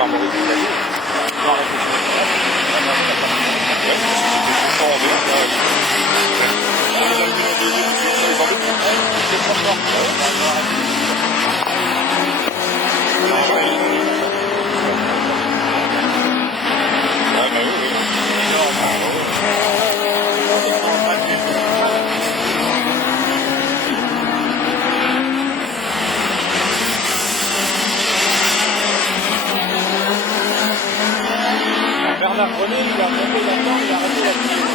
voir Maurice Xavier. Dans la Bernard René, il a monté là-dedans, il a arrêté là-dessus.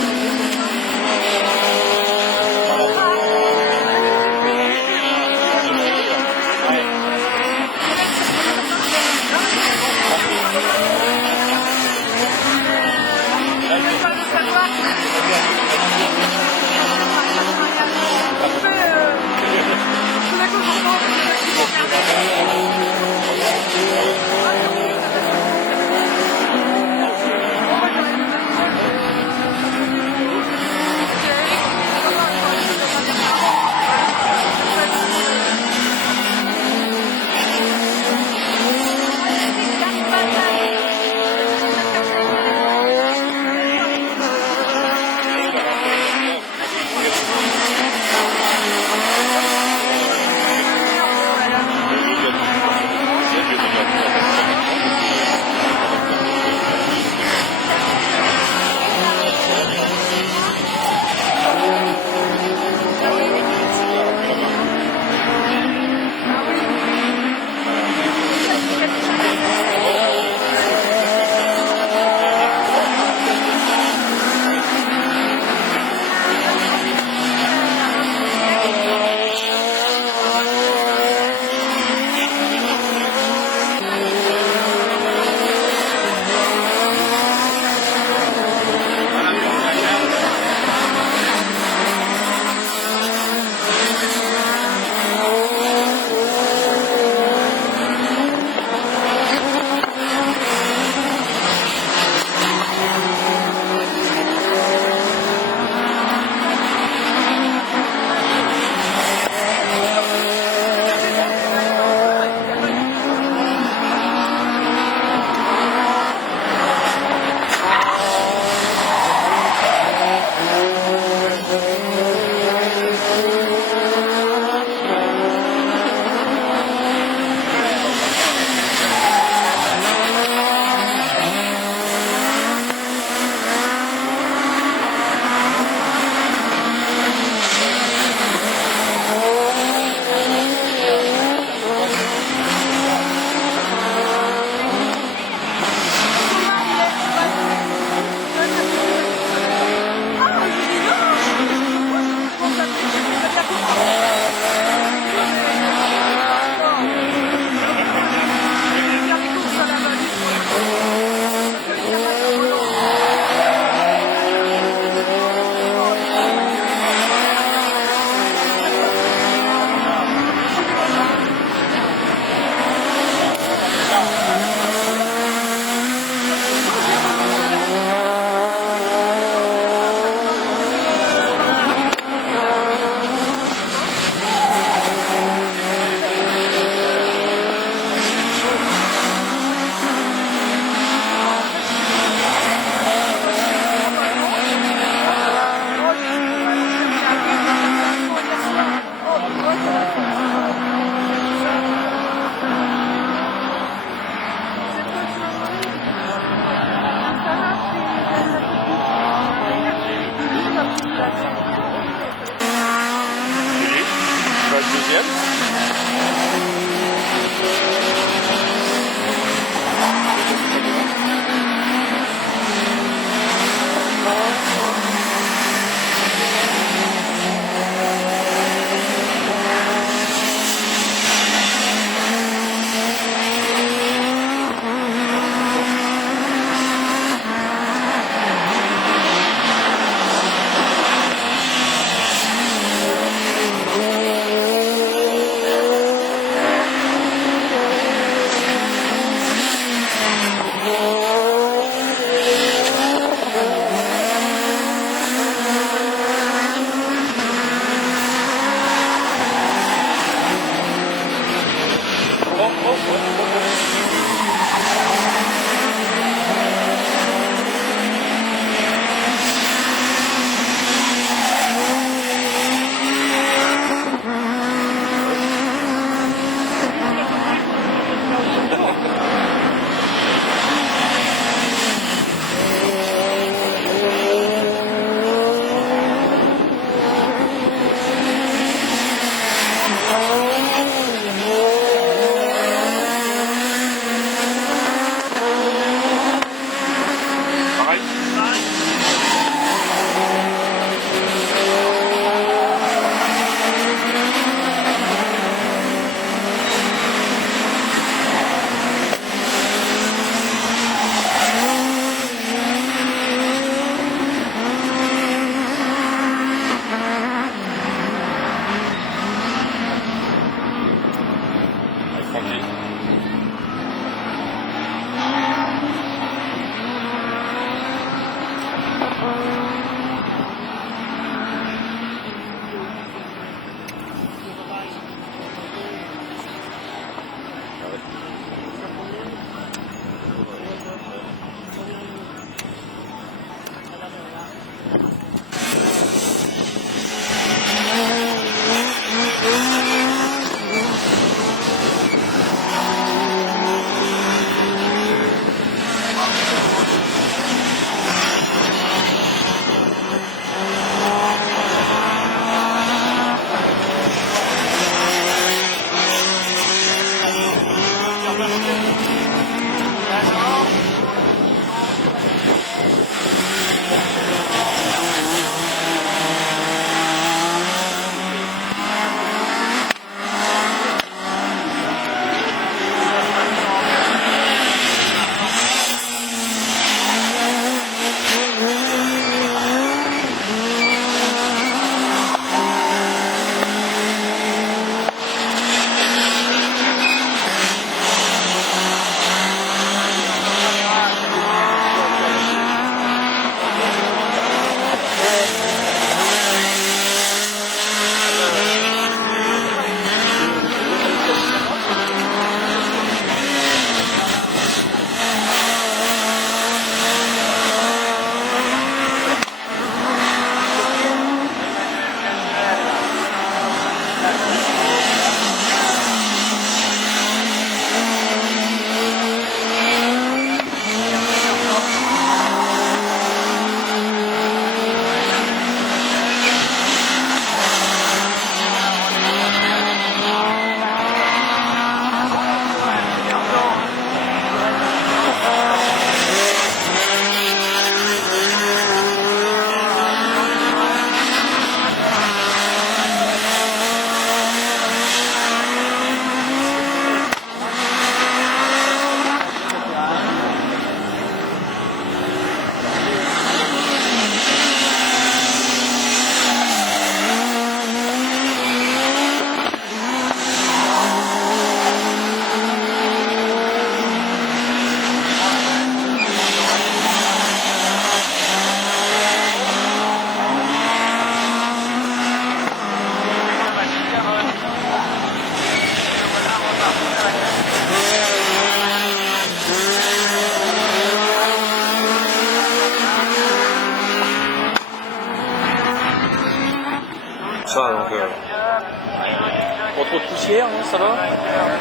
Ça, donc... Pas trop de poussière, non, ça va?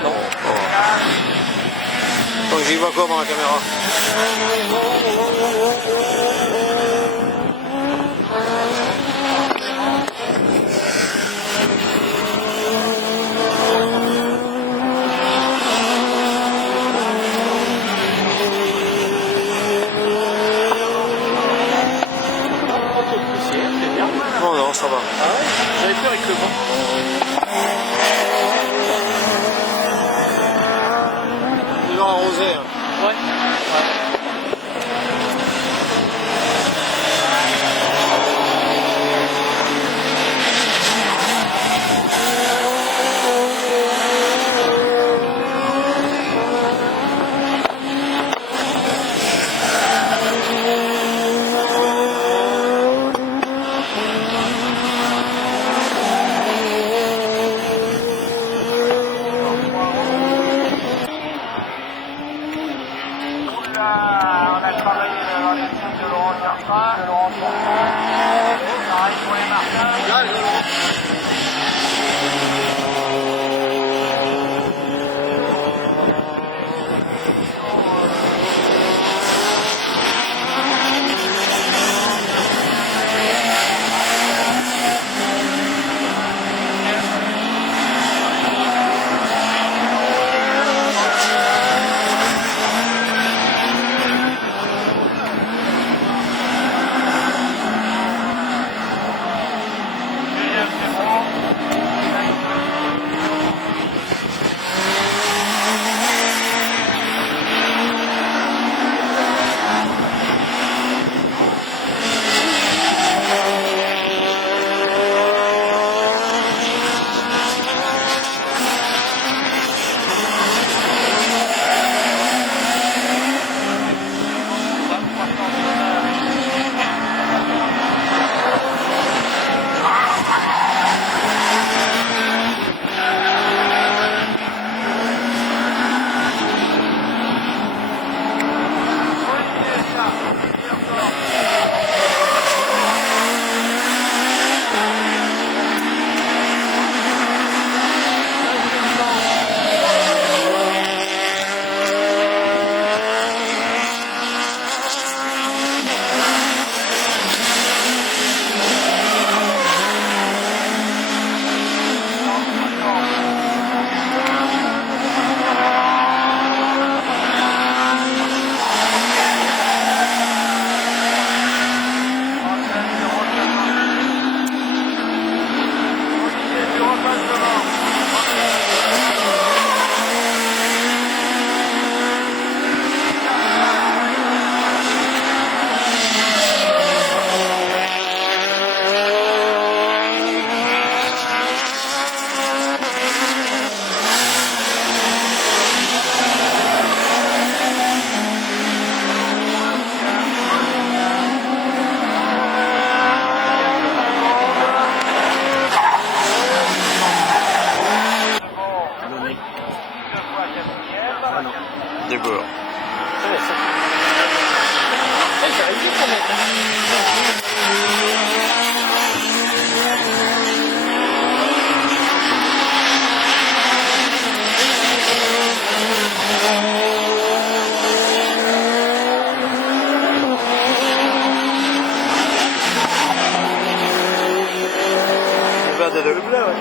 Non. Bon. Donc j'y vois comment la caméra? Pas trop de poussière, c'est bien. Non, non, ça va. Ah ouais? J'avais peur avec le vent. Ils vont arroser. Hein. Ouais. Ouais. On a travaillé dans les sites de Laurent Charpin, de Laurent Charpin, pareil pour les marquages. Le vert et le bleu, ouais.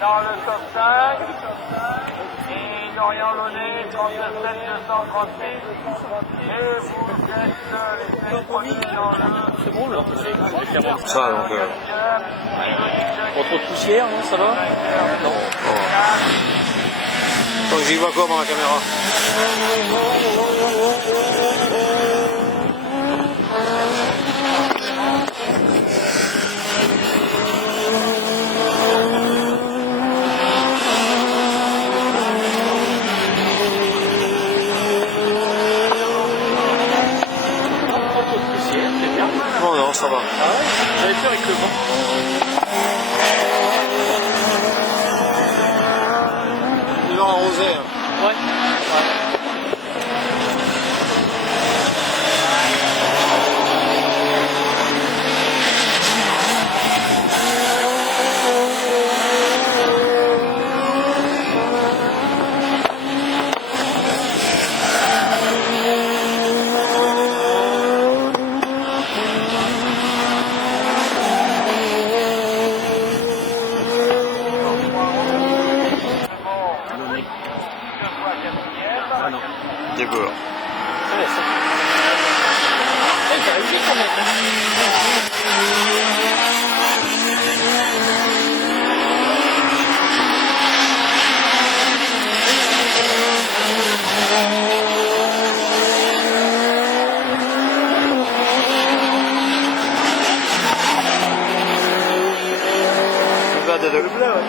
Dans le top 5, et Dorian Launay, 37 236, et vous êtes les 5 premiers dans le... C'est bon là, j'ai fait un Ça, donc... Pas trop de poussière, non, ça va? Non. Donc j'y vois comment la caméra? Non, non, ça va. Ah ouais? J'avais peur avec le vent. Ils vont arroser. Hein. Ouais. Ah non. Des beurres. Ça va, ça. T'as réussi quand même. Le vert et le bleu, ouais.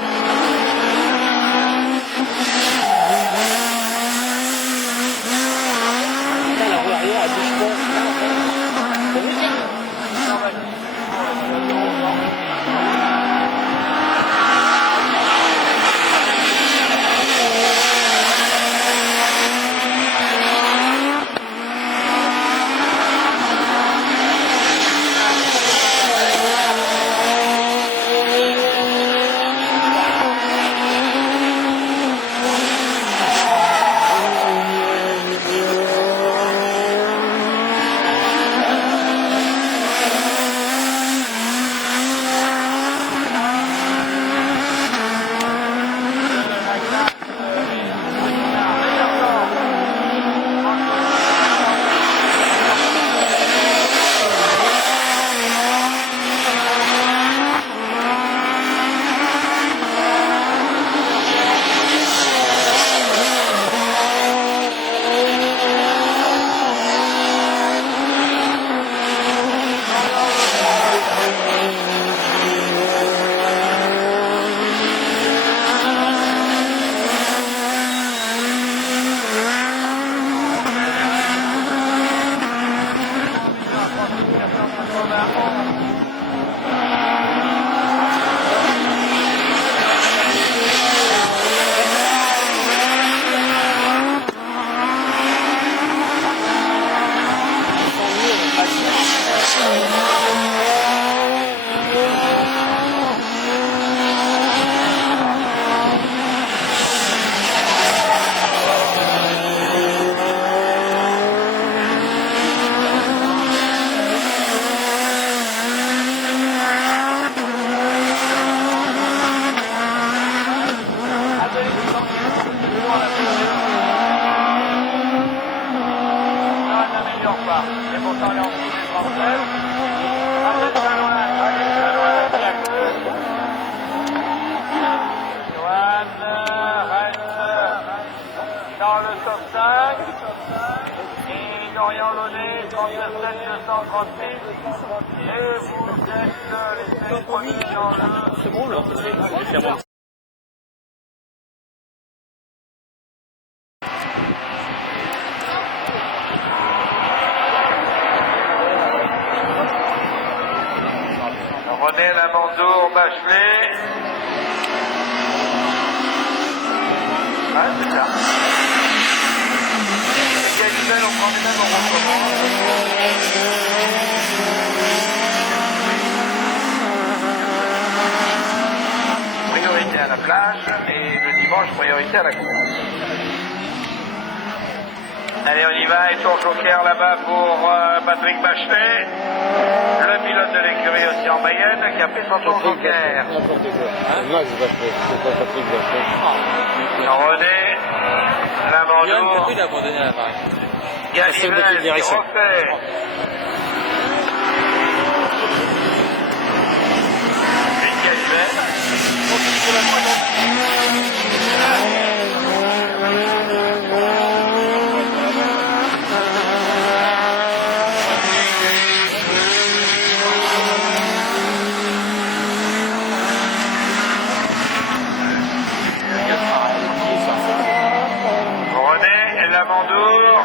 là. C'est pourtant aller en dessous des 37. Allez, très loin, la queue. Johan reste dans le top 5. Et Dorian Launay, 37 236. Et vous êtes les 5 premiers dans le... C'est bon, là. Je vais faire mon... René Lamandour, Bachelet. Ouais, c'est ça. Et Galibel, on prend les mêmes, on recommence. Priorité à la plage et le dimanche, priorité à la course. Allez, on y va, et tour joker là-bas pour Patrick Bachelet, le pilote de l'écurie aussi en Mayenne, qui a fait son tour joker. Max Bachelet, c'est pas Patrick Bachelet. René, Lamandour, Il a abandonné la vache. Galibel, qui refait. Une Galibel. René, Lamandour.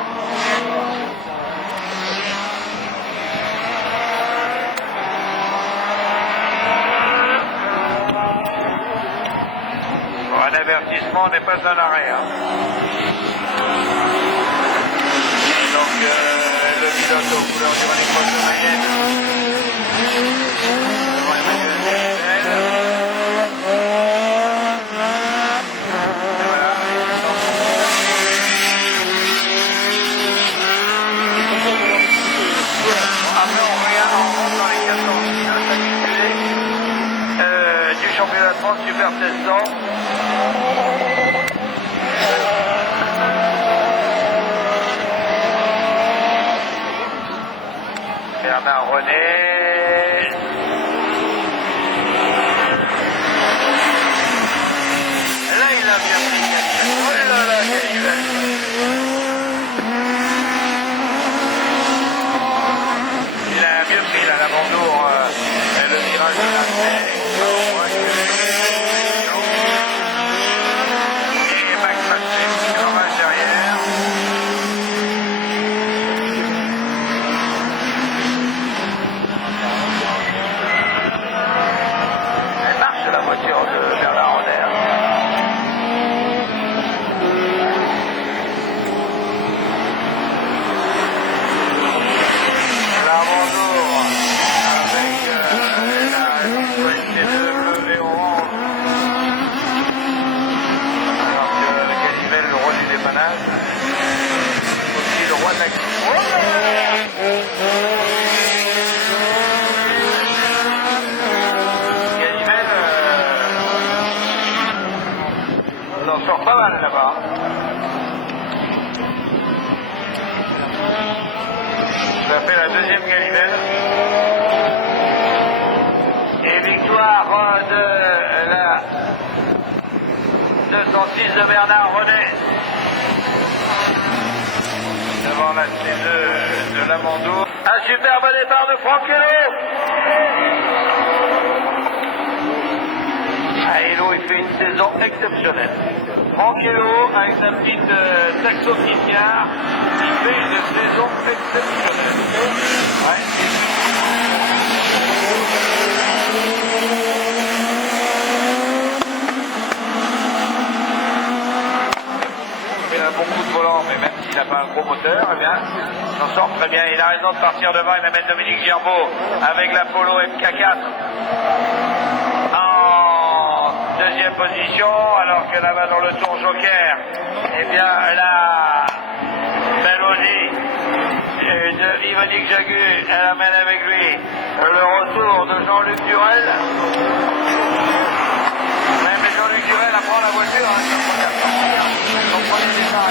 Un avertissement n'est pas un arrêt. Hein. Donc le pilote aux couleurs du Rallye Cross de Mayenne. Devant Emmanuel Galibel. Et voilà. Après on regarde, on rentre dans les 14 satisfaits du championnat de France Super 1600. Bernard René. Là, il a bien pris Galibel. Oh là là, Galibel. Il a mieux pris là, Lamandour. Le virage, il a fait. Et Max Bachelet qui revient derrière. Elle marche la voiture de Bernard René. Lamandour avec la qualité bleu et orange. Alors que Galibel, le roi du dépannage, aussi le roi de la Galibel s'en sort pas mal là-bas. Ça fait la deuxième Galibel. Et victoire de la 206 de Bernard René. Devant la C2 de Lamandour. Un superbe départ de Franck Hello. Hello, il fait une saison exceptionnelle. Franck Hello, avec sa petite Saxo Pitiard, il fait une saison exceptionnelle. Ouais. Il a beaucoup de volants, mais même s'il n'a pas un gros moteur, eh bien, il s'en sort très bien. Il a raison de partir devant. Il amène Dominique Gerbeau avec la Polo MK4 en deuxième position, alors que là-bas dans le tour joker, eh bien, la belle Audi de Yvonique Jagu, elle amène avec lui le retour de Jean-Luc Durel. Même Jean-Luc Durel apprend la voiture. Son premier départ.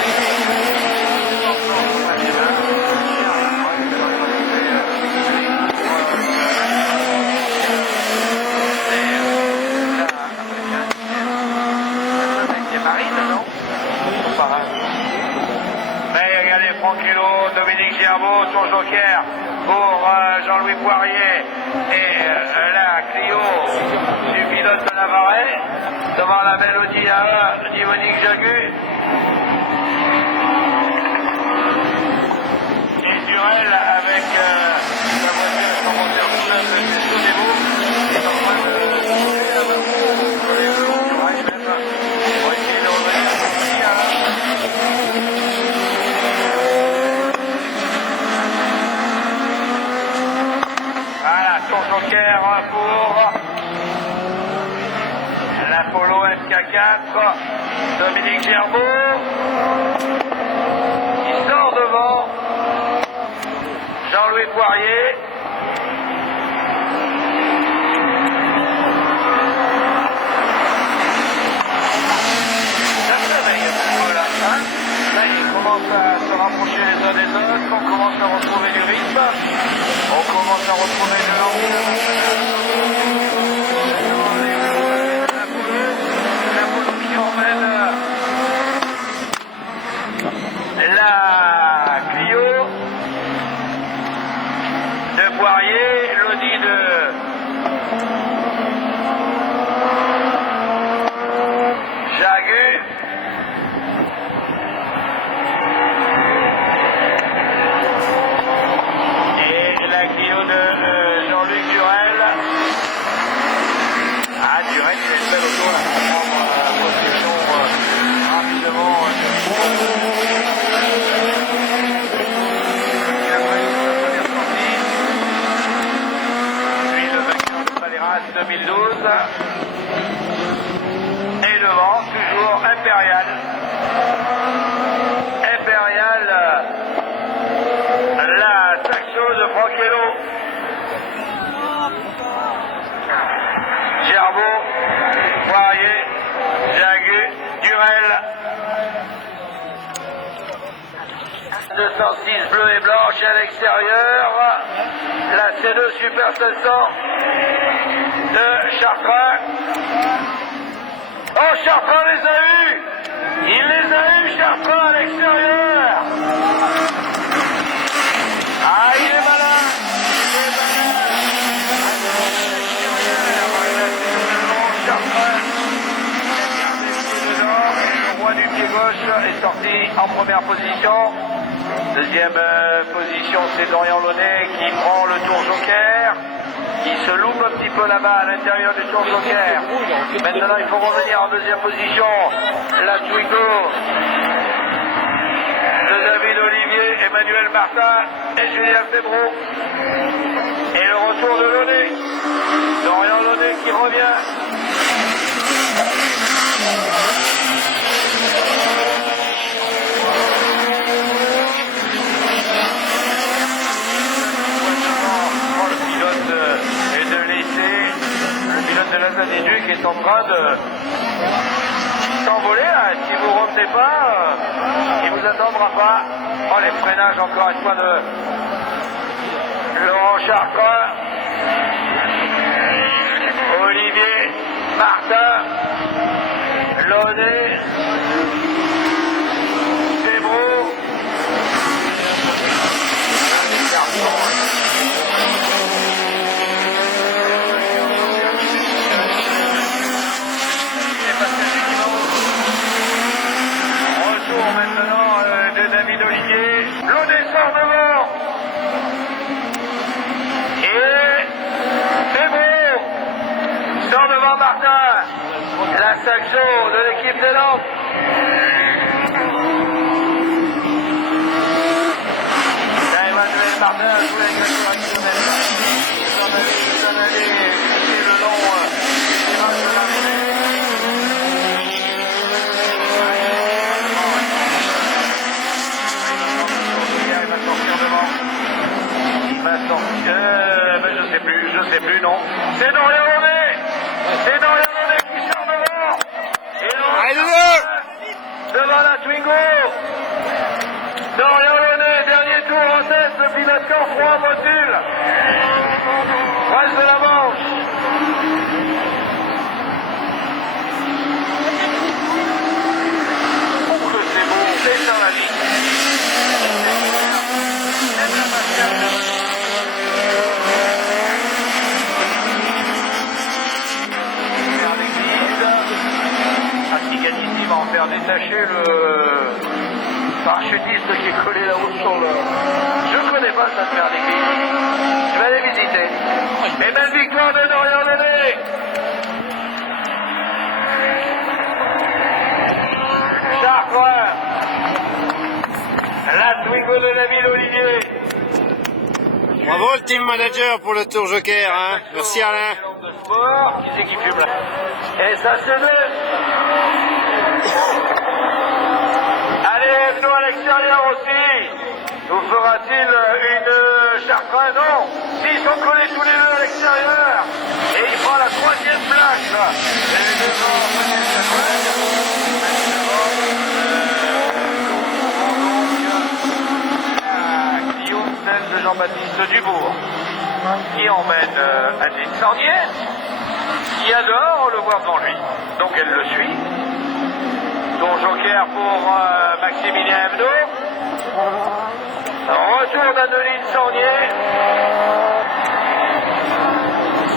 allez, Franquello, Dominique Gerbeau, son joker pour Jean-Louis Poirier et la Clio du pilote de Navarrais, devant la Mélodie A1 d'Yvonique Jagu. Et Durel avec sa voiture, son moteur tout neuf, c'est tout des beaux, est en train de sauver la main. On va essayer de revenir ici à voilà, son joker pour l'Apollo SK4, Dominique Gerbeau, qui sort devant Jean-Louis Poirier. Ça se réveille un petit peu là, hein? Là, ils commencent à se rapprocher les uns des autres, on commence à retrouver du rythme, on commence à retrouver de l'Apollo qui emmène la Clio de Poirier, l'Audi de Jagu. Et la Clio de Jean-Luc Durel. Ah, Durel, il a une belle auto là pour prendre possession rapidement. Lui, le vainqueur de Valera 2012. Et devant, toujours Impérial. Impérial, la Saxo de Franquello. Gerbeau, Poirier, Jagu, Durel. 206 bleu et blanche à l'extérieur. La C2 Super 700 de Chartrain. Oh, Chartrain les a eus! Il les a eus, Chartrain, à l'extérieur! Ah, il est malin! Il est malin! Chartrain. Le roi du pied gauche est sorti en première position. Deuxième position, c'est Dorian Launay qui prend le tour joker. Il se loupe un petit peu là-bas à l'intérieur du tour joker. Maintenant, il faut revenir en deuxième position. La Twingo de David Olivier, Emmanuel Martin et Julien Febro. Et le retour de Launay. Dorian Launay qui revient. De la Zadéduc qui est en train de s'envoler là. Si vous ne revenez pas, il ne vous attendra pas. Oh, les freinages encore une fois de Laurent Chartrain, Olivier Martin, Launay, Febro. Maintenant de David Olivier. Launay sort devant. Et Febro sort devant Martin. La Saxo de l'équipe de Nantes. Là, Emmanuel Martin a joué avec la correctionnelle. Ils en allaient le long des marches de l'arrivée. Il va sortir, ben je sais plus, non. C'est Dorian Launay. C'est Dorian Launay qui sort devant. Et devant la Twingo. Dorian Launay, dernier tour en tête, le pilote Canfroid en module. Prince de la Manche. Oh que c'est beau, c'est dans la ligne. qui est collé là-haut sur le... Je connais pas cette merde d'église. Je vais aller visiter. Et belle victoire de Dorian Lené. Chartres. La Twingo de la ville Olivier. Bravo le team manager pour le Tour Joker, hein. Merci Alain. De sport, qui c'est qui fume là? Et ça c'est deux. Allez, venons à l'extérieur aussi. Nous fera-t-il une chartrain? Non. S'ils sont collés tous les deux à l'extérieur. Et il prend la troisième place. Et devant Guillaume, celle de Jean-Baptiste Dubourg, qui emmène Adeline Sornier, qui adore le voir devant lui. Donc elle le suit. Son joker pour Maximilien Hebdo. Retour d'Adeline Sornier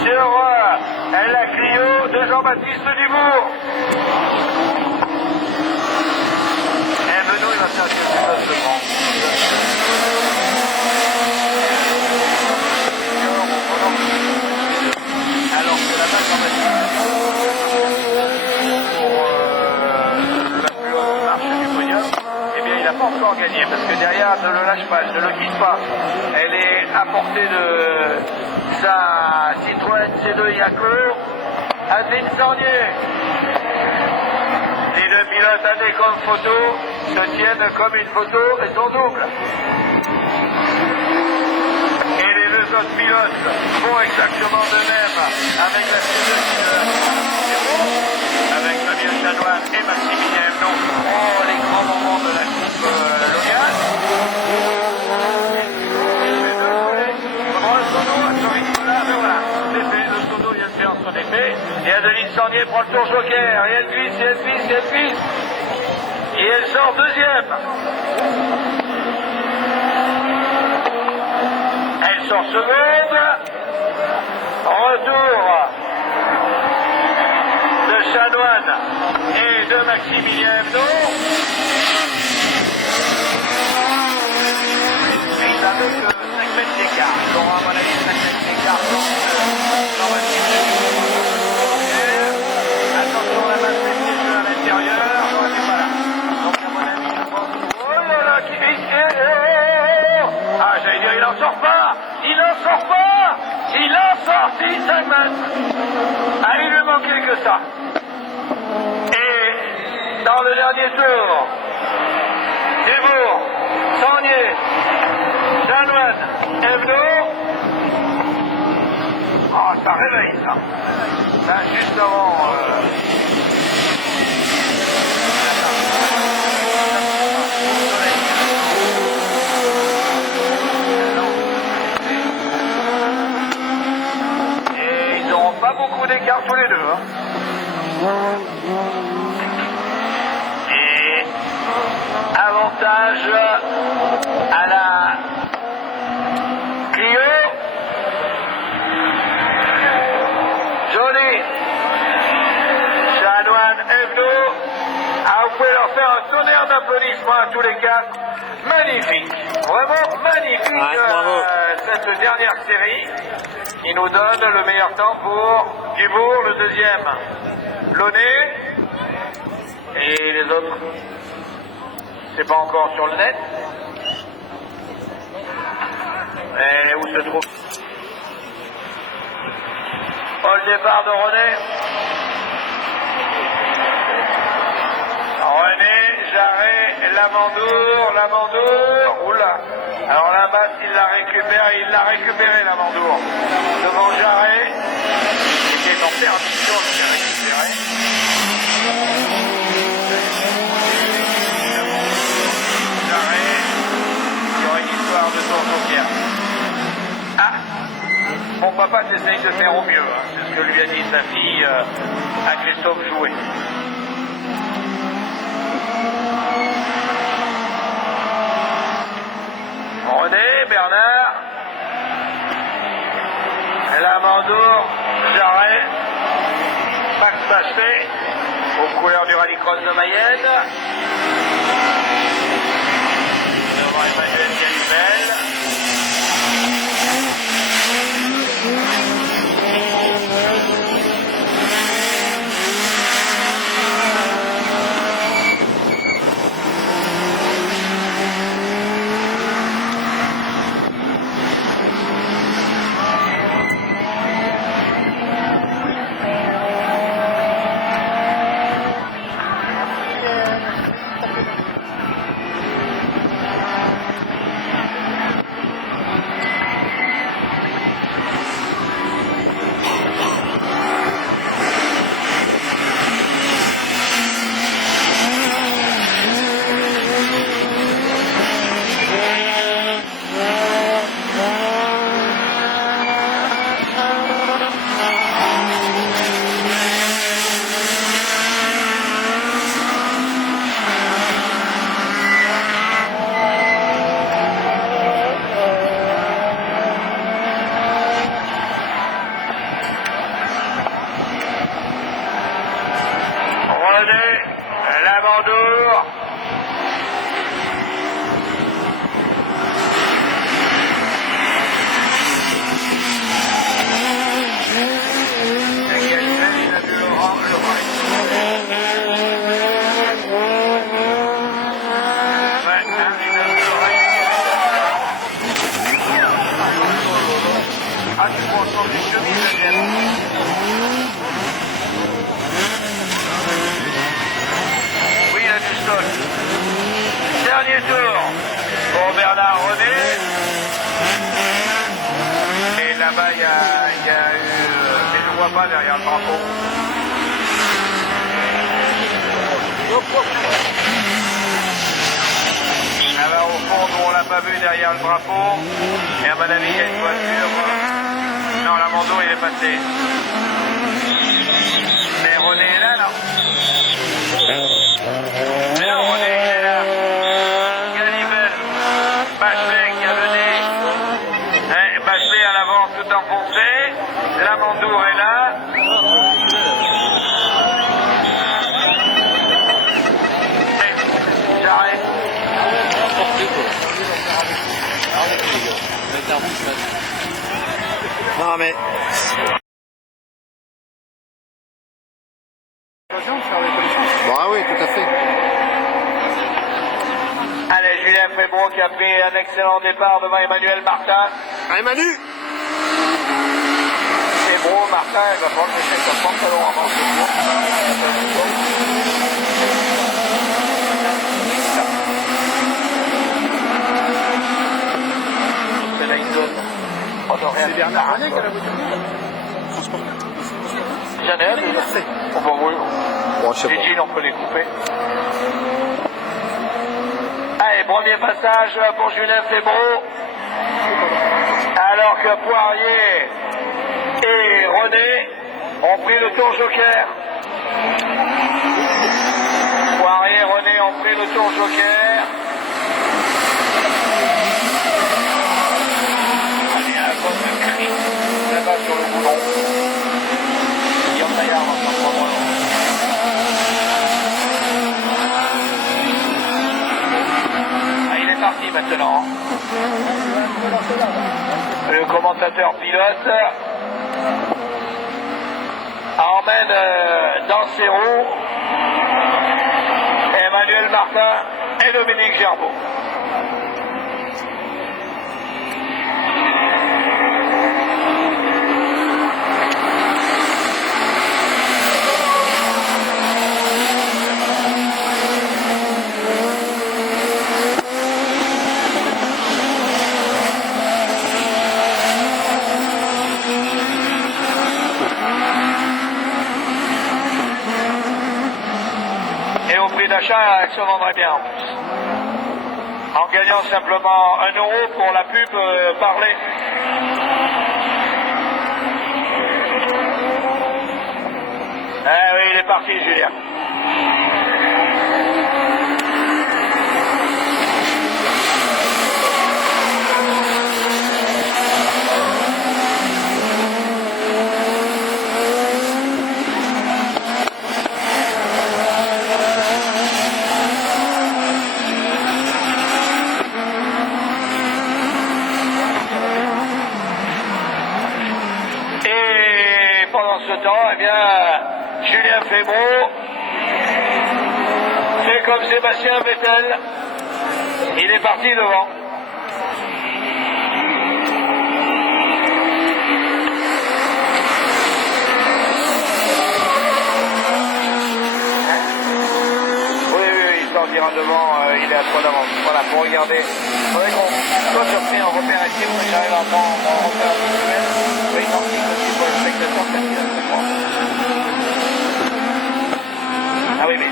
sur la Clio de Jean-Baptiste Dubourg. Hebdo, il va faire quelque chose de grand. Alors que la balle la plus haute marche du podium, eh bien il n'a pas encore gagné parce que derrière ne le lâche pas, ne le quitte pas. Elle est à portée de sa Citroën C2 Yaco. Adeline Sornier. Les deux pilotes à décompte photo se tiennent comme une photo et son double. Les autres pilotes font exactement de même avec la C2 avec Fabien Chanoine et Maximilien Hebdo. Oh, les grands moments de la coupe Logan. Le sono vient de faire son effet. Et Adeline Sornier prend le tour joker. Et elle glisse, et elle glisse, et elle glisse. Et elle sort deuxième. Elle sort seconde. Retour de Chanoine et de Maximilien Hebdo. Ils avaient que 5 mètres d'écart. Ils auront à mon avis 5 mètres d'écart. Attention, la masse des jeux à l'intérieur. Non, elle n'est pas là. Donc à mon avis, je pense... Oh là là, qui est... Ah, j'allais dire, il n'en sort pas. Il n'en sort pas. Il en sorti 5 mètres. Ah, il lui manquait que ça. Et dans le dernier tour, Dubourg, Sornier, Chanoine, Hebdo. Ah, ça réveille ça. Là, juste avant... Pas beaucoup d'écart tous les deux. Hein. Et avantage à la Clio. Johnny, Chanoine, Hebdo. Ah, vous pouvez leur faire un tonnerre d'applaudissements à tous les quatre. Magnifique. Vraiment magnifique cette dernière série. Il nous donne le meilleur temps pour Dubourg, le deuxième, Launay, et les autres, c'est pas encore sur le net. Et où se trouve? Oh, le départ de René. René, Jarret, Lamandour, oula. Alors la masse, il l'a récupéré Lamandour. Devant Jarret, qui est en perdition, il l'a récupéré. Jarret, qui aurait une histoire de tour joker. Ah, mon papa t'essaye de faire au mieux, hein. C'est ce que lui a dit sa fille à Christophe Jouet. René, Bernard, Lamandour, Jarret, Max Bachet, aux couleurs du rallycross de Mayenne. devant Emmanuel Galibel. Lamandour. Ah, tu prends ensemble les chemises, Daniel. Oui, il a du stock. Dernier tour pour Bernard René. Et là-bas, il y a eu... Mais je ne vois pas derrière le drapeau. Là-bas, au fond, nous, on l'a pas vu derrière le drapeau. Et à mon avis, il y a une voiture. Non, la Mando, il est passé. Mais René est là, non? Mais non, René, il est là. Galibel. Bachelet qui a le nez. Bachelet à l'avant, tout enfoncé. La Mando est là. J'arrête. Non mais... Bah oui, tout à fait. Allez, Julien Fébron qui a fait un excellent départ devant Emmanuel Martin. Allez Manu! Fébron, Martin, il va falloir que je fasse son pantalon avant ce tour. C'est là une zone. C'est Bernard René qui a la voiture. Janelle, on va voir. Les jeans, on peut les couper. Allez, premier passage pour Julien Fébron. Alors que Poirier et René ont pris le tour joker. Poirier et René ont pris le tour joker. Allez, à la bonne cri, là-bas sur le boulon. Guillaume Taillard va s'en prendre un. Ah, il est parti maintenant. Le commentateur pilote emmène dans ses roues Emmanuel Martin et Dominique Gerbeau. Et au prix d'achat, elle se vendrait bien en plus. En gagnant simplement 1 euro pour la pub parlée. Ah oui, il est parti, Julien. ce temps, eh bien, Julien Febro fait comme Sébastien Vettel. Il est parti devant. Il sortira devant, il est à 3 d'avance. Voilà, pour regarder. Il faudrait qu'on soit surpris en repère ici, mais j'arrive à prendre en repère un peu plus belle. Oui, identique aussi pour le spectateur, parce qu'il a ce point. Ah oui, mais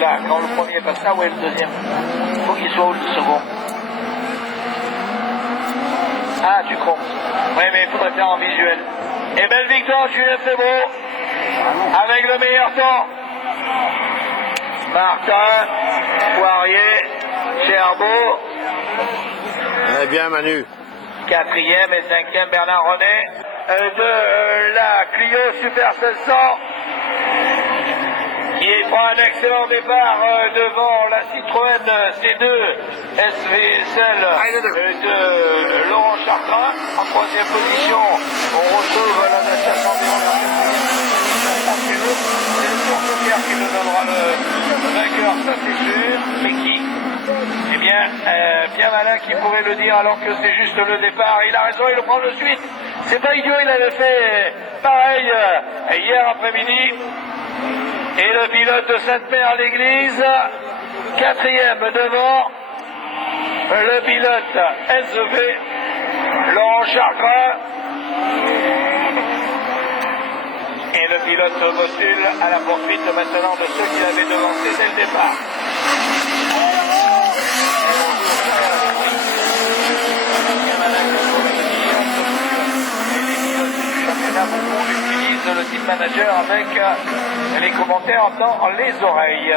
là, quand le premier passe là, où est le deuxième? Il faut qu'il soit où le second? Ah, tu comptes. Oui, mais il faudrait faire en visuel. Et belle victoire, Julien Febro, avec le meilleur temps. Martin, Poirier, Gerbeau. Eh bien, Manu. 4e et 5e, Bernard René. De la Clio Super 1600. Qui prend un excellent départ devant la Citroën C2 SVSL de Laurent Chartrain. En 3e position, on retrouve la Dacia Sandero. C'est le Tour Joker qui nous donnera le vainqueur, ça c'est sûr. Mais qui? Eh bien, bien malin qui pourrait le dire alors que c'est juste le départ. Il a raison, il le prend de suite. C'est pas idiot, il avait fait pareil hier après-midi. Et le pilote de Sainte-Mère-l'Église, 4e devant le pilote SV, Laurent Chartrain. Et le pilote Motul à la poursuite maintenant de ceux qui l'avaient devancé dès le départ. On utilise le team manager avec les commentaires dans les oreilles.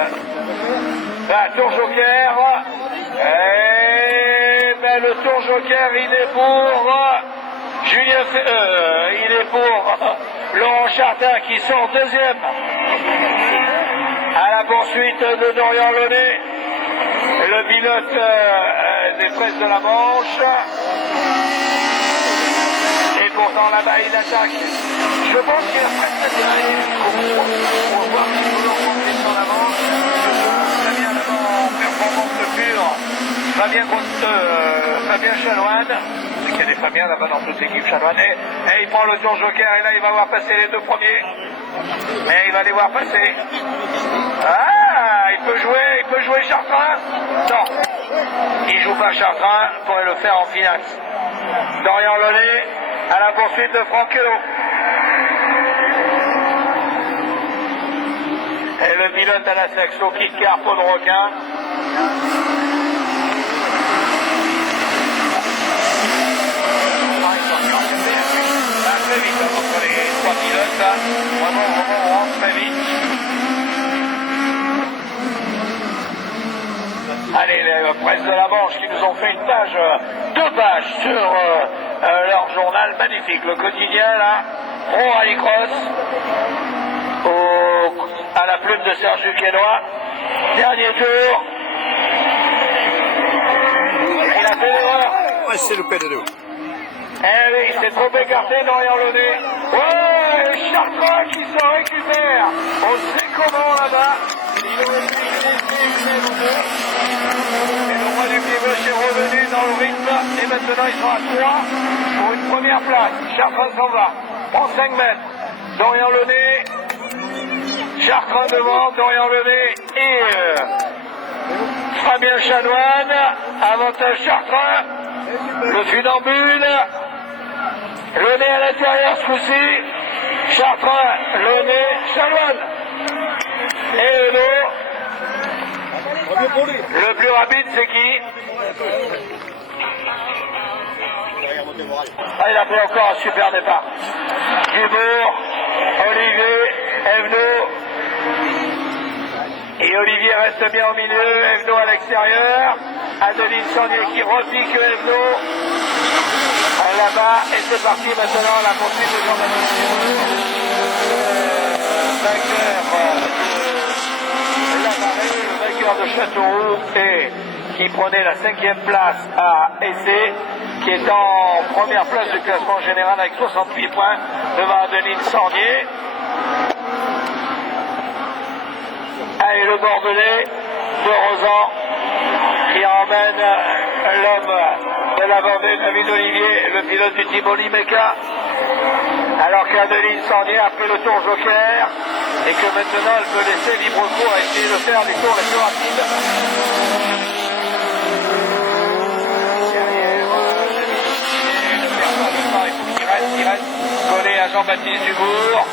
Tour Joker. Et ben, le Tour Joker, il est pour Julien il est pour Laurent Chartrain qui sort 2e. À la poursuite de Dorian Launay, le pilote des Fraises de la Manche. Et pourtant là-bas il attaque. Je pense qu'il a presque atterri jusqu'au bout. On va voir s'il peut remonter sur la Manche. Très bien là-bas en performance pure. Fabien Chanoine. C'est qu'il y a des Fabiens là-bas dans toute l'équipe Chanoine. Et il prend le Tour Joker et là il va voir passer les 2 premiers. Mais il va les voir passer. Ah, il peut jouer Chartrain. Non, il joue pas Chartrain, il pourrait le faire en finale. Dorian Launay à la poursuite de Franck Hello. Et le pilote à la Saxo quitte Carpeau de Requin. Très vite entre les 3 pilotes, là. Vraiment, on rentre très vite. Allez, les Fraises de la Manche qui nous ont fait une page, 2 pages sur leur journal magnifique. Le quotidien, là, Pro Rallycross, à la plume de Serge Duquesnoy. Dernier tour. Il a fait l'erreur. Ouais, c'est le P2. Eh oui, il s'est trop écarté Dorian Launay. Ouais, Chartrain qui s'en récupère. On sait comment là-bas. Il aurait pu laisser une aile ou deux. Et le roi du pied gauche est revenu dans le rythme. Et maintenant ils sont à 3 pour une première place. Chartrain s'en va. Prend 5 mètres. Dorian Launay. Chartrain devant. Dorian Launay et Fabien Chanoine. Avantage Chartrain. Le funambule. Launay à l'intérieur ce coup-ci. Chartrain, Launay, Chanoine. Et le plus rapide, c'est qui? Ah, il a fait encore un super départ. Dubourg, Olivier, Evno. Et Olivier reste bien au milieu, Evno à l'extérieur. Adeline Sandier qui repique Evno. Là-bas, et c'est parti maintenant la poursuite de Jean-Baptiste. Le vainqueur de Châteauroux et qui prenait la 5e place à Essé, qui est en première place du classement général avec 68 points devant Adeline Sandier. Allez, le Bordelais de Rosan qui emmène l'homme de la Vendée, David Olivier, le pilote du Team Olimeca. Alors qu'Adeline Sandier a pris le tour joker et que maintenant elle peut laisser libre cours à essayer de faire des tours les plus rapides. Il reste collé à Jean-Baptiste Dubourg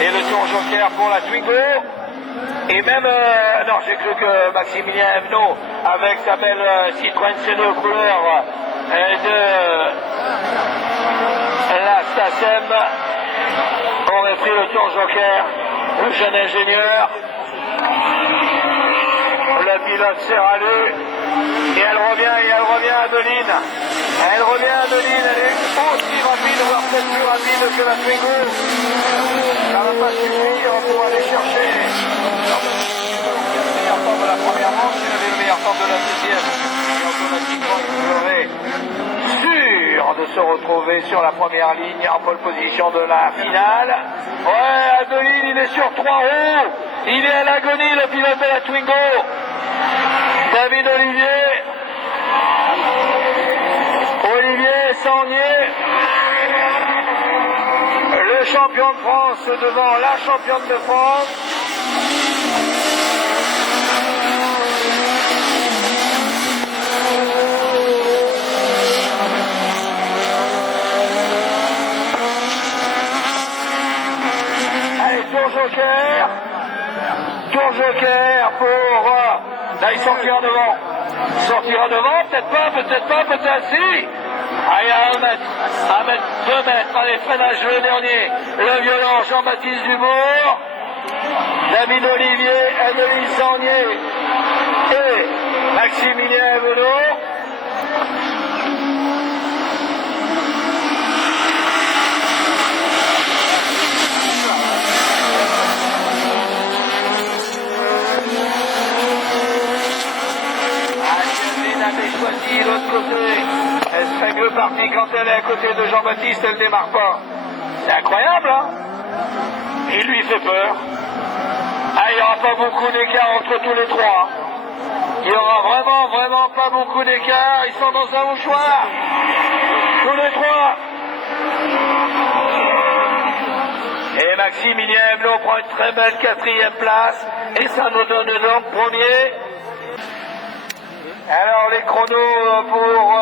et le tour joker pour la Twingo. Et même, non, j'ai cru que Maximilien Evenot, avec sa belle Citroën C2 couleur de la SACEM, aurait pris le tour joker, le jeune ingénieur. Le pilote s'est rallu et elle revient Adeline. Elle revient Adeline, elle est aussi rapide, voire peut-être plus rapide que la Twingo. Ça ne va pas suffire pour aller chercher le meilleur temps de la première manche, il avait le meilleur temps de la deuxième. Et automatiquement, il serait sûr de se retrouver sur la première ligne en pole position de la finale. Ouais, Adeline, il est sur 3 roues. Il est à l'agonie, le pilote de la Twingo. David Olivier Sandier, le champion de France devant la championne de France. Allez, tour joker pour... là, il sortira devant. Peut-être pas, peut-être si. Allez, à 1 mètre, 2 mètres, allez, freinage le dernier, le violent Jean-Baptiste Dubourg, David Olivier, Adeline Sandier et Maximilien Evenot. Adeline avait choisi l'autre côté. Elle serait mieux partie quand elle est à côté de Jean-Baptiste, elle ne démarre pas. C'est incroyable, hein? Il lui fait peur. Ah, il n'y aura pas beaucoup d'écart entre tous les trois. Il n'y aura vraiment pas beaucoup d'écart. Ils sont dans un mouchoir. Tous les trois. Et Maximilien Evenot prend une très belle 4e place. Et ça nous donne donc premier. Alors les chronos pour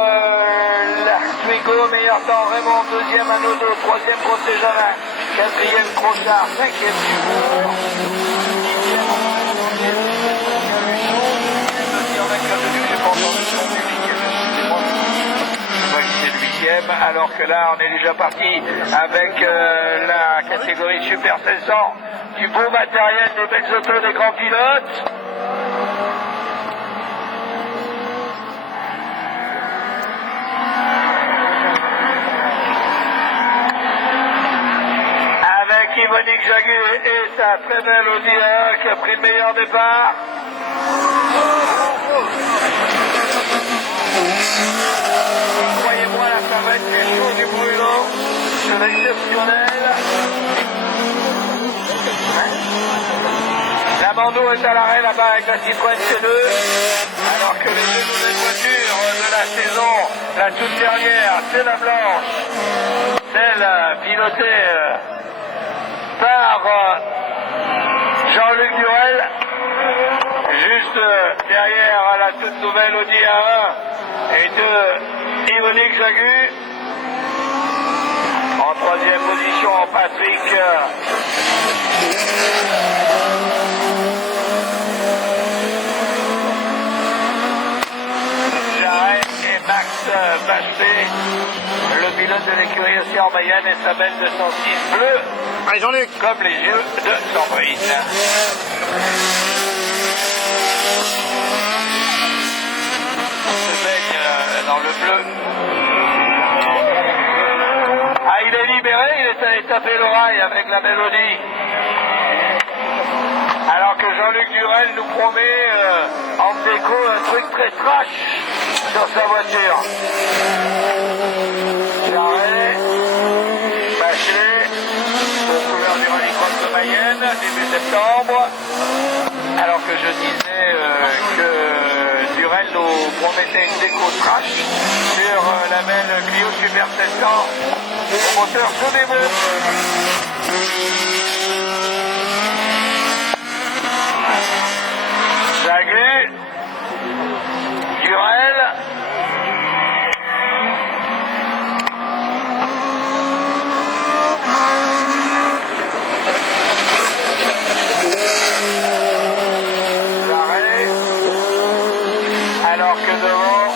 la Twingo, meilleur temps Raymond, 2e Anodo, 3e Grosset-Jalin, 4e Crochard, 5e Dubourg, 8e, alors que là on est déjà parti avec la catégorie Super 1600, du beau matériel, des belles autos, des grands pilotes. Monique Jagu et sa très belle Audi A1 qui a pris le meilleur départ. Croyez-moi, la savette est chaud du brûlant. C'est exceptionnel. La Mando est à l'arrêt là-bas avec la Citroën C2. Alors que les deux nouvelles voitures de la saison, la toute dernière, c'est la blanche. Celle pilotée par Jean-Luc Durel, juste derrière la toute nouvelle Audi A1 et de Monique Jagu. En 3e position, Patrick Jarret et Max Bachet, le pilote de l'écurie Océan Mayenne et sa belle 206 bleue. Allez Jean-Luc, comme les yeux de Sandrine. On se baigne dans le bleu. Ah, il est libéré, il est allé taper l'oreille avec la mélodie. Alors que Jean-Luc Durel nous promet en déco un truc très trash sur sa voiture. Jarret, Bachelet, aux couleurs du rallycross de Mayenne, début septembre. Alors que vous promettait une déco trash sur la belle Clio Super 700 au moteur Sodebo. Jagu, Durel, Jarret, alors que devant,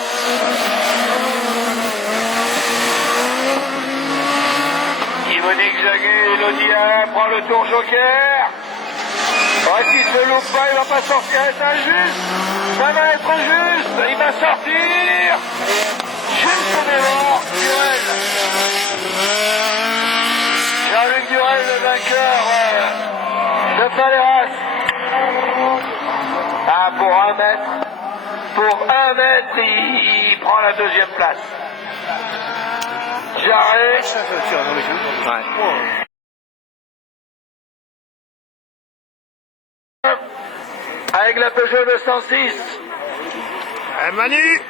Yvonique Jagu, Elodie Alain prend le tour joker. Ouais, s'il se loupe pas, il va pas sortir, c'est injuste. Ça va être juste, il va sortir. Juste devant, Durel. Jean-Luc Durel, le vainqueur de Paléras. Ah, pour 1 mètre. Pour 1 mètre, il prend la 2e place. Jarret. Avec la Peugeot 206. Manu.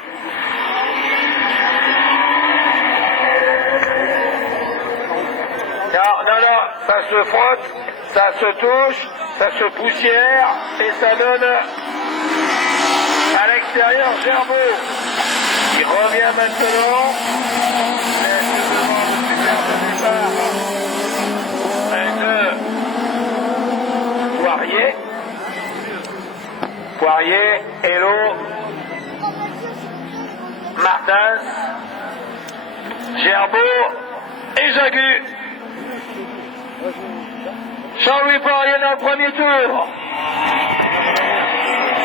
Non, ça se frotte, ça se touche, ça se poussière et ça donne à l'extérieur Gerbeau. Il revient maintenant. C'est devant le superbe départ de Poirier. Poirier, Hello, Martins, Gerbeau et Jagu. Jean-Louis Poirier dans le premier tour.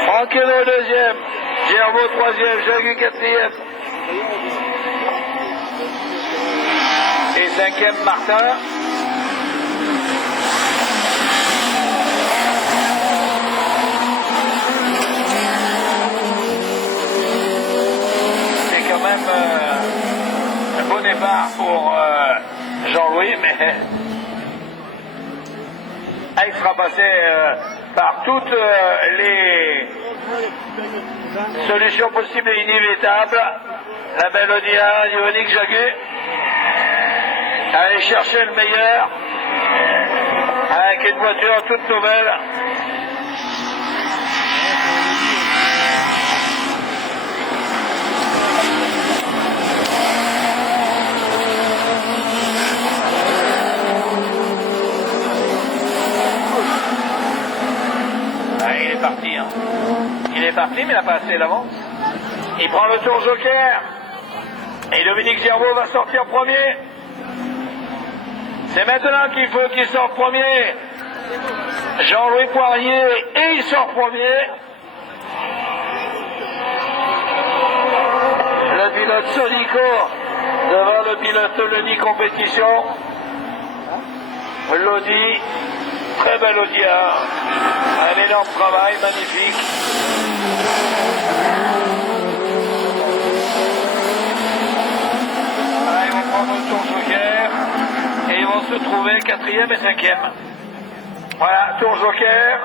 Franquelot 2e. Gerbeau 3e. Jagu 4e. Et 5e Martin. C'est quand même un beau départ pour Jean-Louis, mais il sera passé par toutes les solutions possibles et inévitables. La belle Odia, Yvonique Jagu, aller chercher le meilleur avec une voiture toute nouvelle. Il est parti, hein. Il est parti, mais il n'a pas assez d'avance. Il prend le tour joker. Et Dominique Gerbeau va sortir premier. C'est maintenant qu'il faut qu'il sorte premier. Jean-Louis Poirier, et il sort premier. Le pilote Sonico devant le pilote Leni Compétition. Lodi, très bel Audia. Un énorme travail, magnifique. Voilà, ils vont prendre le tour joker et ils vont se trouver 4e et 5e. Voilà, tour joker.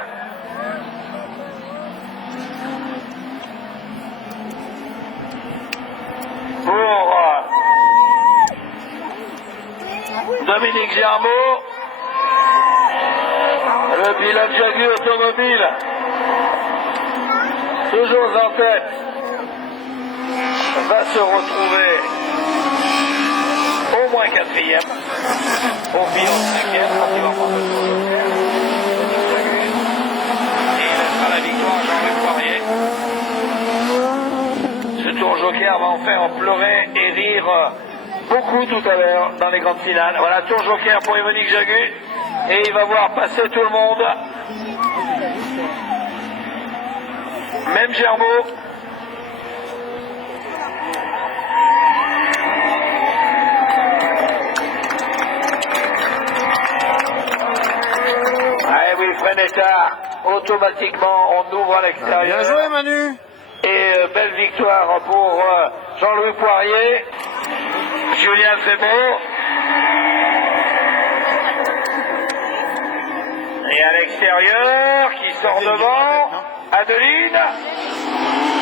Pour Dominique Gerbeau, le pilote Jagu Automobile, toujours en tête, va se retrouver au moins 4e, au pire 5e, quand il va prendre le tour joker. Et il laissera la victoire à Jean-Luc Poirier. Ce tour joker va en faire en pleurer et rire beaucoup tout à l'heure dans les grandes finales. Voilà, tour joker pour Yvonique Jagu. Et il va voir passer tout le monde. Même Gerbeau. Ah oui, frein d'état. Automatiquement, on ouvre à l'extérieur. Bien joué, Manu. Et belle victoire pour Jean-Louis Poirier. Julien Febot. Et à l'extérieur, qui sort devant, Adeline.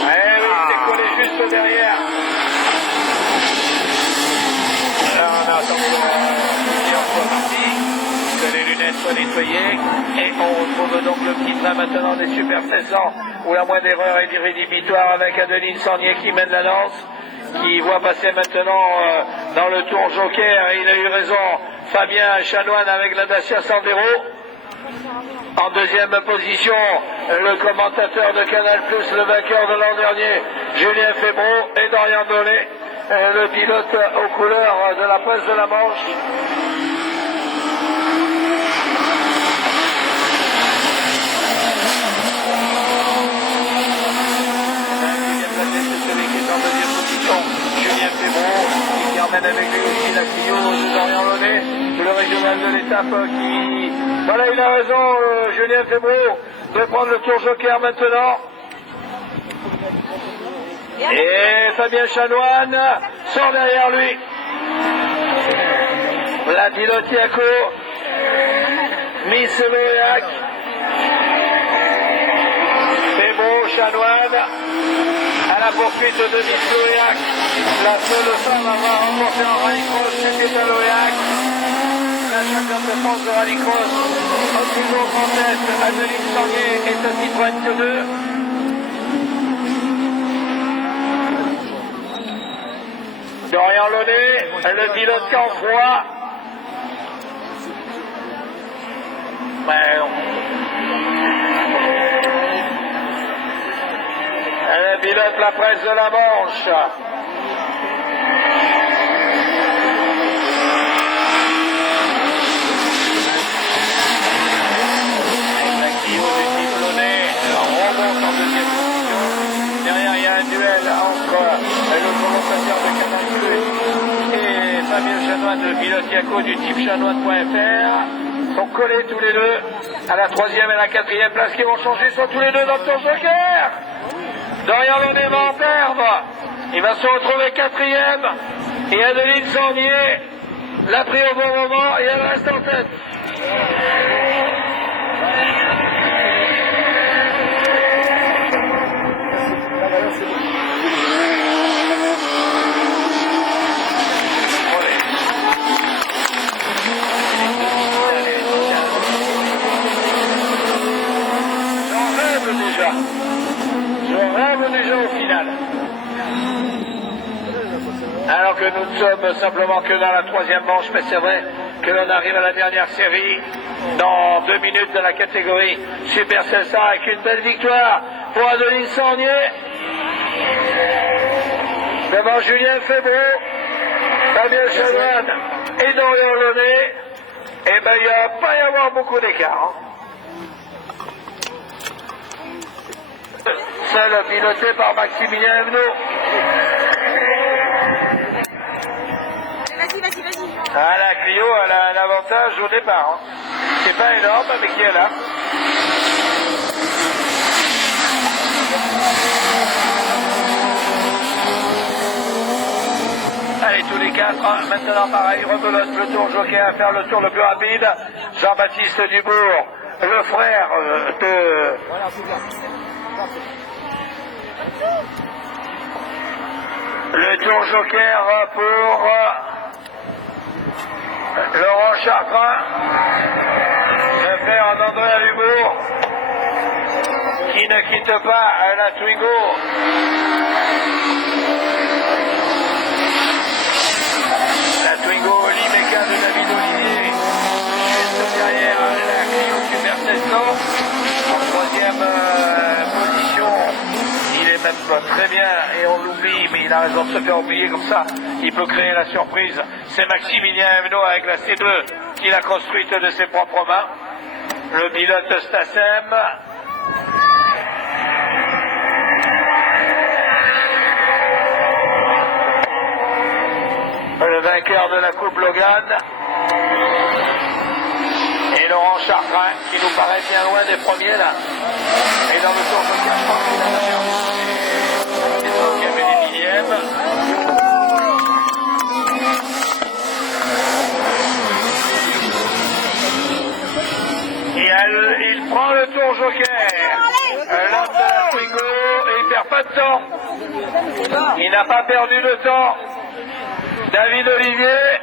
Eh oui, c'est collé juste juste derrière. Alors on a attention, plusieurs fois parti, que les lunettes soient nettoyées, et on retrouve donc le petit train maintenant des Super 700, où la moindre erreur est rédhibitoire avec Adeline Sornier qui mène la danse, qui voit passer maintenant dans le tour Joker, et il a eu raison, Fabien Chanoine avec la Dacia Sandero. En deuxième position, le commentateur de Canal+, le vainqueur de l'an dernier, Julien Febro, et Dorian Dolé, le pilote aux couleurs de la presse de la Manche. Celui qui est en deuxième position, Julien Febro, qui emmène avec lui aussi la Clio de Dorian Dolé, le régional de l'étape qui... Voilà, il a raison, Julien Febro, de prendre le tour Joker maintenant. Et Fabien Chanoine sort derrière lui. Vladilo Tiaco, Miss Loyac, Febro, Chanoine, à la poursuite de Miss Loyac. La seule femme à avoir remporté en rallycross, c'était Loyac. La championne de France de rallycross, toujours en tête, Adeline Sornier est à Citroën C2. Dorian Launay, le pilote qu'en froid. Le pilote la presse de la Manche. Remonte en deuxième position. Derrière, il y a un duel entre le commentateur de Canal+ et Fabien Chanoine, le pilote Yaco du type chanoine.fr. Sont collés tous les deux à la troisième et la quatrième place qui vont changer. Sont tous les deux dans le tour Joker. Dorian Launay va en perdre. Il va se retrouver quatrième. Et Adeline Sornier l'a pris au bon moment et elle reste en tête. Je rêve déjà au final. Alors que nous ne sommes simplement que dans la troisième manche, mais c'est vrai que l'on arrive à la dernière série dans 2 minutes de la catégorie Super 700 avec une belle victoire pour Adeline Sornier. Devant Julien Febro, Fabien Chanoine et Dorian Launay. Eh bien, il ne va pas y avoir beaucoup d'écart. Seul piloté par Maximilien Evenot. Vas-y. Ah, la Clio, elle a un avantage au départ. C'est pas énorme, mais qui est là. Allez, tous les quatre, maintenant pareil, rebelote le tour Joker à faire le tour le plus rapide. Jean-Baptiste Dubourg, le frère de... Le tour Joker pour Laurent Chartrain, le frère d'André Dubourg, qui ne quitte pas la Twingo. La Twingo Limeca de David Olivier, juste derrière la Clio Super 700, en troisième position. Il est même pas très bien et on l'oublie, mais il a raison de se faire oublier comme ça. Il peut créer la surprise. C'est Maximilien Evenot avec la C2 qu'il a construite de ses propres mains. Le pilote Stassem. Le vainqueur de la Coupe Logan. Et Laurent Chartrain qui nous paraît bien loin des premiers là. Et dans le tour de 4, je pense qu'il a des 5e et des 10e. Et il prend le tour Joker. L'homme de la Twingo et il perd pas de temps. Il n'a pas perdu de temps. David Olivier.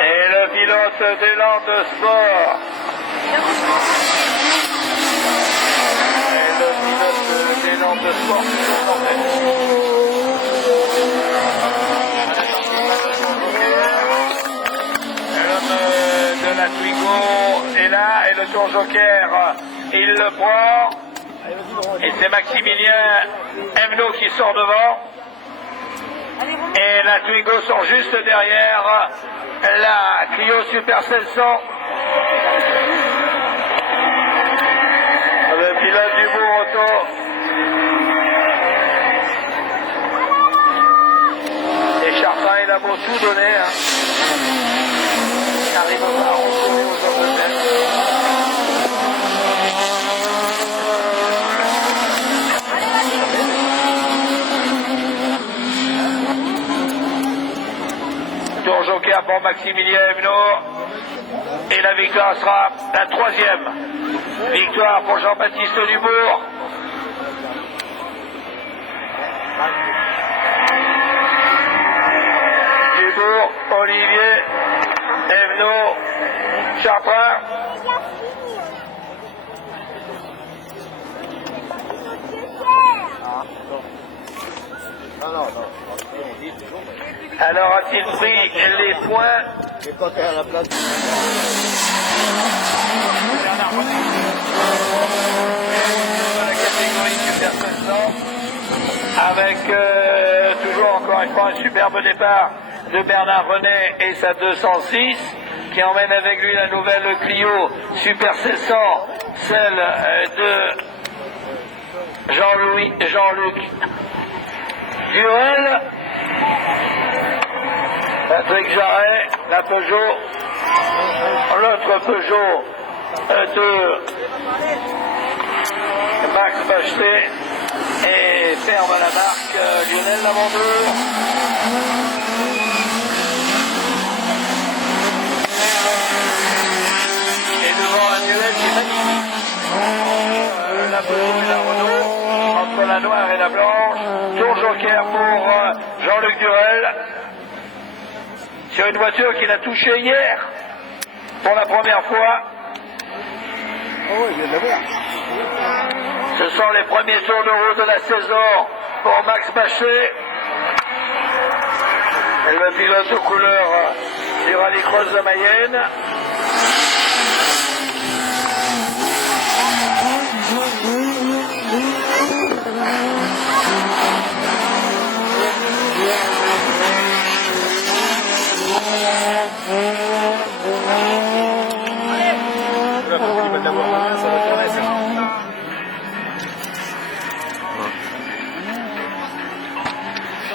Et le pilote d'Élan de Sport. Et le pilote d'Élan de Sport toujours en tête. De la Twingo est là et le tour joker, il le prend et c'est Maximilien Emno qui sort devant et la Twingo sort juste derrière la Clio Super 700. Le pilote du Bourg Auto. Et Charpin, il a beau tout donner. Il n'arrive pas à retourner aux hommes de tête. Tour joker pour Maximilien Emno. Et la victoire sera la 3e victoire pour Jean-Baptiste Dubourg. Dubourg, Olivier, Emno, Charpin. Alors a-t-il pris les points? La catégorie Super 700 avec toujours encore une fois un superbe départ de Bernard René et sa 206 qui emmène avec lui la nouvelle Clio Super 700, celle de Jean-Luc Durel, Patrick Jarret, la Peugeot, l'autre Peugeot de Max Bachelet et ferme la marque Lionel Lavandeur. Et devant un duel qui est magnifique. La Peugeot et la Renault, entre la noire et la blanche. Tour joker pour Jean-Luc Durel. Sur une voiture qu'il a touchée hier pour la première fois. Ce sont les premiers tours de route de la saison pour Max Bachelet. Et le pilote aux couleurs du rallycross de Mayenne.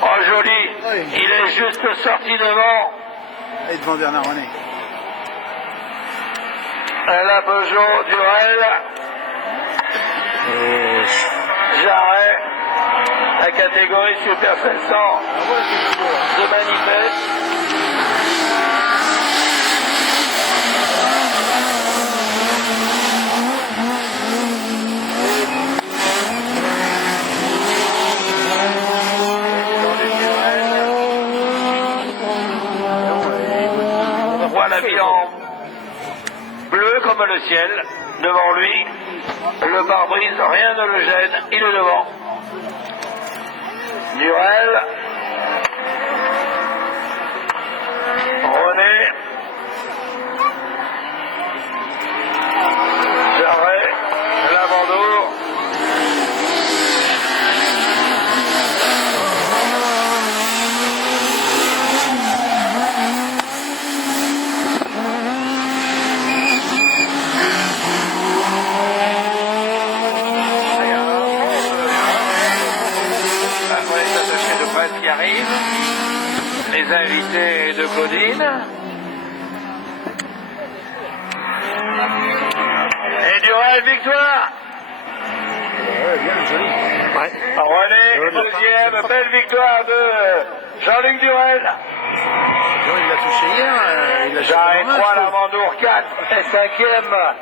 Oh joli, il est juste sorti devant. Et devant Bernard René. La Peugeot, Durel, Jarret, la catégorie Super 700 se manifeste. L'habit en bleu comme le ciel, devant lui, le pare-brise, rien ne le gêne, il est devant. Durel, René, Jarret, Lavandeur, qui arrive, les invités de Claudine. Et Durel, victoire. René, deuxième, belle victoire de Jean-Luc Durel. Il l'a touché hier, il l'a J'arrête jamais 3, la Mandour 4, 5e.